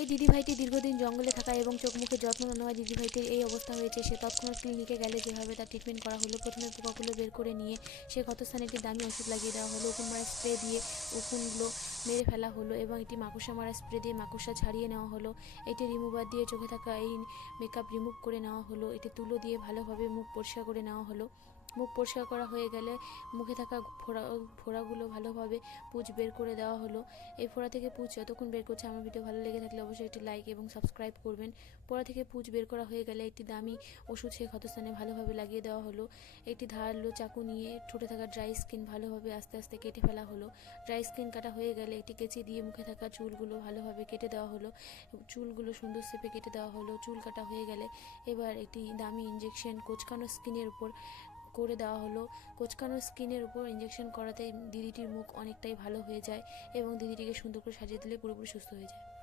এই দিদিভাইটি দীর্ঘদিন জঙ্গলে থাকা এবং চোখ মুখে যত্ন না নেওয়া দিদিভাইটির এই অবস্থা হয়েছে। সে তৎক্ষণাৎ ক্লিনিকে গেলে যেভাবে তার ট্রিটমেন্ট করা হলো, প্রথমে পোকাগুলো বের করে নিয়ে সে ক্ষতস্থানে একটি দামি ওষুধ লাগিয়ে দেওয়া হলো, উকুন মারা স্প্রে দিয়ে উকুনগুলো মেরে ফেলা হলো এবং একটি মাকড়সা মারা স্প্রে দিয়ে মাকড়সা ছাড়িয়ে নেওয়া হলো। এটি রিমুভার দিয়ে চোখে থাকা এই মেকআপ রিমুভ করে নেওয়া হলো। এটি তুলো দিয়ে ভালোভাবে মুখ পরিষ্কার করে নেওয়া হলো। মুখ পরিষ্কার করা হয়ে গেলে মুখে থাকা ফোড়াগুলো ভালোভাবে পুঁজ বের করে দেওয়া হলো। এই ফোড়া থেকে পুঁজ যতক্ষণ বের করছে, আমার ভিডিও ভালো লেগে থাকলে অবশ্যই একটি লাইক এবং সাবস্ক্রাইব করবেন। ফোড়া থেকে পুঁজ বের করা হয়ে গেলে একটি দামি ওষুধ সেই ক্ষতস্থানে ভালোভাবে লাগিয়ে দেওয়া হলো। একটি ধারালো চাকু নিয়ে ঠোঁটে থাকা ড্রাই স্কিন ভালোভাবে আস্তে আস্তে কেটে ফেলা হলো। ড্রাই স্কিন কাটা হয়ে গেলে একটি কেচি দিয়ে মুখে থাকা চুলগুলো ভালোভাবে কেটে দেওয়া হলো। চুলগুলো সুন্দর শেপে কেটে দেওয়া হলো। চুল কাটা হয়ে গেলে এবার একটি দামি ইঞ্জেকশন কোঁচকানো স্কিনের উপর করে দেওয়া হলো। কোঁচকানো স্কিনের উপর ইঞ্জেকশন করাতে দিদিটির মুখ অনেকটাই ভালো হয়ে যায় এবং দিদিটিকে সুন্দর করে সাজিয়ে দিলে পুরোপুরি সুস্থ হয়ে যায়।